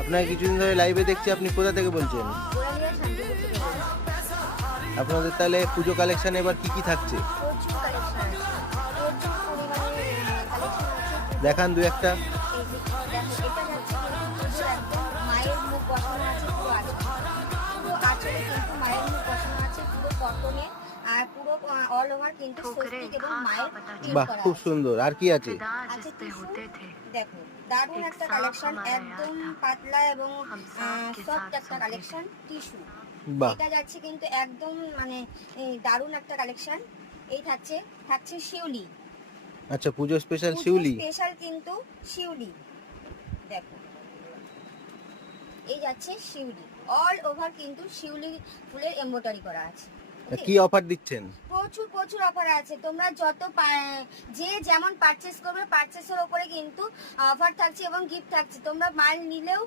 আপনার কিছুদিন ধরে লাইভে দেখছি, আপনি কোথা থেকে বলছেন? গোড়ালিয়া শান্তিপুর থেকে বলছি। আপনাদের তাহলে পুজো কালেকশন এবার কি কি থাকছে? প্রচুর কালেকশন আছে, প্রচুর পরিমাণে কালেকশন আছে। দেখান দু একটা। এই যে দেখো, এটা যাচ্ছে কিন্তু পুজোর একদম মায়ের মুখ বসানো আছে পুরো আঁচলে। পুরো আঁচলে কিন্তু মায়ের মুখ বসানো আছে, পুরো কটনে। আর পুরো অল ওভার কিন্তু স্বস্তিক এবং মায়ের প্রিন্ট বাহ, করা খুব আছে। সুন্দর। আর কি আছে? আছে টিস্যু, দেখো দারুণ একটা কালেকশন, একদম পাতলা এবং সফট একটা কালেকশন টিস্যু। বাহ, এটা যাচ্ছে কিন্তু একদম মানে দারুণ একটা কালেকশন। এই থাকছে থাকছে শিউলি, আচ্ছা, পুজো স্পেশাল পুজো শিউলি। স্পেশাল কিন্তু শিউলি। দেখো, এই যাচ্ছে শিউলি, অল ওভার কিন্তু শিউলি ফুলের এমব্রয়ডারি করা আছে। Okay? কি অফার দিচ্ছেন? প্রচুর প্রচুর অফার আছে, তোমরা যত যে যেমন পারচেস করবে পারচেসের উপরে কিন্তু অফার থাকছে এবং গিফট থাকছে। তোমরা মাল নিলেও